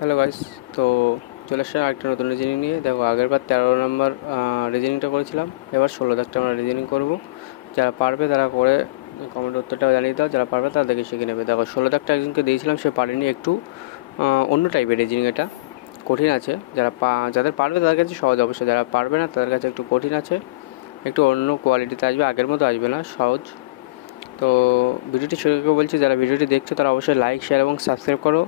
Hello guys, তো চলে আসছে আরেকটা নতুন রিজনিং নিয়ে। দেখো, আগেরবার 13 নম্বর রিজনিংটা করেছিলাম, এবার 16 দাগটা আমরা রিজনিং করব। যারা পারবে তারা করে কমেন্ট উত্তরটাও জানিয়ে দাও, যারা পারবে তারা দেখে শিখে নেবে। দেখো, 16 দাগটা একজনকে দিয়েছিলাম, সে পারেনি, একটু অন্য টাইপের রিজনিং, এটা কঠিন আছে। যাদের পারবে তাদের কাছে সহজ, অবশ্যই যারা পারবে না তাদের কাছে একটু কঠিন আছে, একটু অন্য কোয়ালিটিতে আসবে, আগের মতো আসবে না, সহজ। তো ভিডিওটি শেখাকে বলছি, যারা ভিডিওটি দেখছো তারা অবশ্যই লাইক, শেয়ার এবং সাবস্ক্রাইব করো।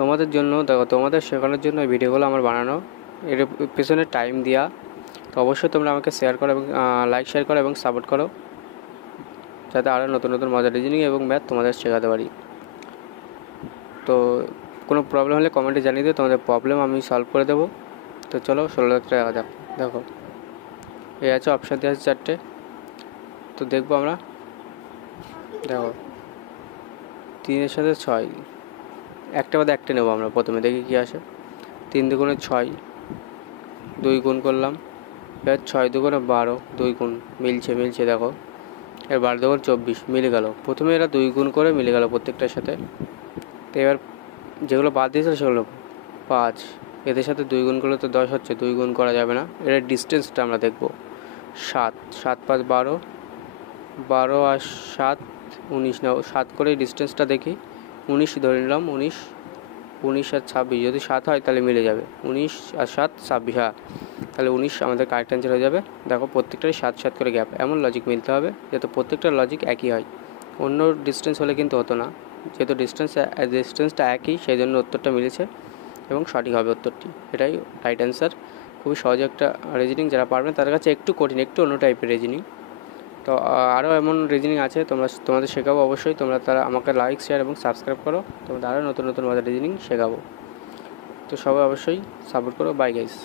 তোমাদের জন্য, দেখো, তোমাদের শেখানোর জন্য এই ভিডিওগুলো আমার বানানো, এর পেছনে টাইম দেওয়া। তো অবশ্যই তোমরা আমাকে শেয়ার করো এবং লাইক, শেয়ার করো এবং সাপোর্ট করো, যাতে আরও নতুন নতুন মজার রিজনিং এবং ম্যাথ তোমাদের শেখাতে পারি। তো কোনো প্রবলেম হলে কমেন্টে জানিয়ে দিও, তোমাদের প্রবলেম আমি সলভ করে দেবো। তো চলো 16 লাখ টাকা যাক। দেখো, এই আছে অপশান দেওয়া আছে 4টে, তো দেখবো আমরা। দেখো, 3-এর সাথে 6, একটা বাদে একটা নেবো আমরা, প্রথমে দেখি কী আসে। 3 দুগুণে 6, 2 গুণ করলাম, এবার 6 দুগুণে 12, 2 গুণ, মিলছে দেখো। এবার 12 দুগুণ 24, মিলে গেল। প্রথমে এরা 2 গুণ করে মিলে গেল প্রত্যেকটার সাথে। তো এবার যেগুলো বাদ দিয়েছিল সেগুলো 5, এদের সাথে 2 গুণ করলে তো 10 হচ্ছে, 2 গুণ করা যাবে না। এর ডিস্টেন্সটা আমরা দেখব। 7, 7 5 12, 12 আর 7 19, নাও 7 করে ডিস্টেন্সটা দেখি। 19 ধরে নিলাম, 19 আর 26, যদি 7 হয় তাহলে মিলে যাবে। 19 আর 7 26, হ্যাঁ, তাহলে 19 আমাদের কারেক্ট অ্যান্সার হয়ে যাবে। দেখো, প্রত্যেকটারই 7 করে গ্যাপ, এমন লজিক মিলতে হবে যাতে প্রত্যেকটার লজিক একই হয়। অন্য ডিস্টেন্স হলে কিন্তু হতো না, যেহেতু ডিস্টেন্সটা একই, সেই জন্য উত্তরটা মিলেছে এবং সঠিক হবে উত্তরটি। এটাই রাইট অ্যান্সার। খুবই সহজ একটা রিজনিং, যারা পারবেন তাদের কাছে একটু কঠিন, একটু অন্য টাইপের রিজনিং। তো আরও এমন রিজনিং আছে, তোমাদের শেখাবো অবশ্যই। তারা আমাকে লাইক, শেয়ার এবং সাবস্ক্রাইব করো, তোমাদের আরও নতুন নতুন মজার রিজনিং শেখাবো। তো সবাই অবশ্যই সাপোর্ট করো। Bye guys.